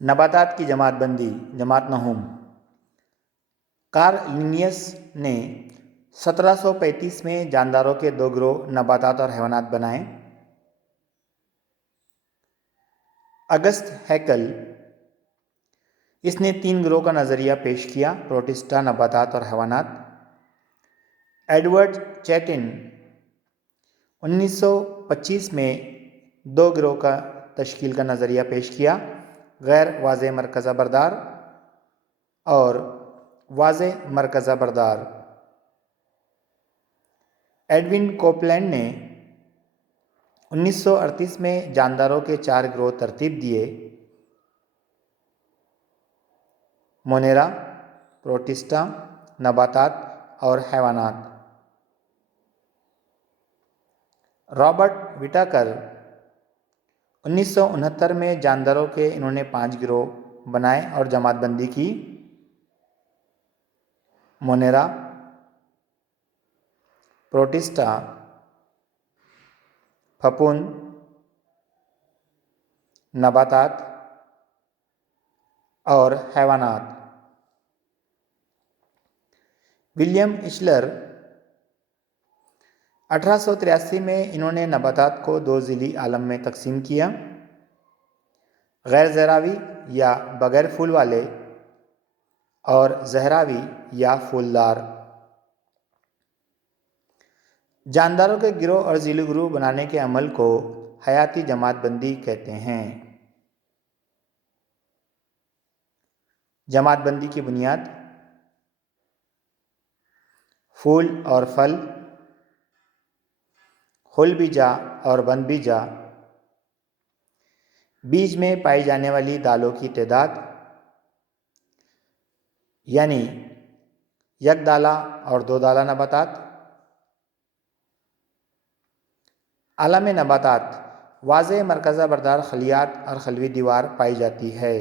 नबातात की जमातबंदी जमात नहूम। Karl Linnaeus ने 1735 में जानदारों के दो गिरोह नबातात और हैवानात बनाए। अगस्त हैकल इसने तीन गिरोह का नज़रिया पेश किया, प्रोटिस्टा, नबातात और हैवानात। एडवर्ड चैटिन 1925 में दो गिरोह का तश्कील का नज़रिया पेश किया, गैर वाज़े मरकज़ा बरदार और वाज़े मरकज़ा बरदार। एडविन कोपलैंड ने 1938 में जानदारों के चार गिरोह तरतीब दिए, मोनेरा, प्रोटिस्टा, नबातात और हैवानात। रॉबर्ट विटाकर 1969 में जानदारों के इन्होंने पांच गिरोह बनाए और जमातबंदी की, मोनेरा, प्रोटिस्टा, फपुन, नबातात और हैवानात। विलियम इशलर 1883 में इन्होंने नबातात को दो ज़िली आलम में तकसीम किया, गैर ज़हरावी या बगैर फूल वाले और ज़हरावी या फूलदार। जानदारों के गिरोह और ज़िली ग्रुप बनाने के अमल को हयाती जमातबंदी कहते हैं। जमातबंदी की बुनियाद: फूल और फल, हुल बीजा और बंद बीजा, बीज में पाई जाने वाली दालों की तादाद यानी एक दाला और दो दाला नबातात। आलम नबातात वाज़े मरकज़ा बरदार खलियात और खलवी दीवार पाई जाती है।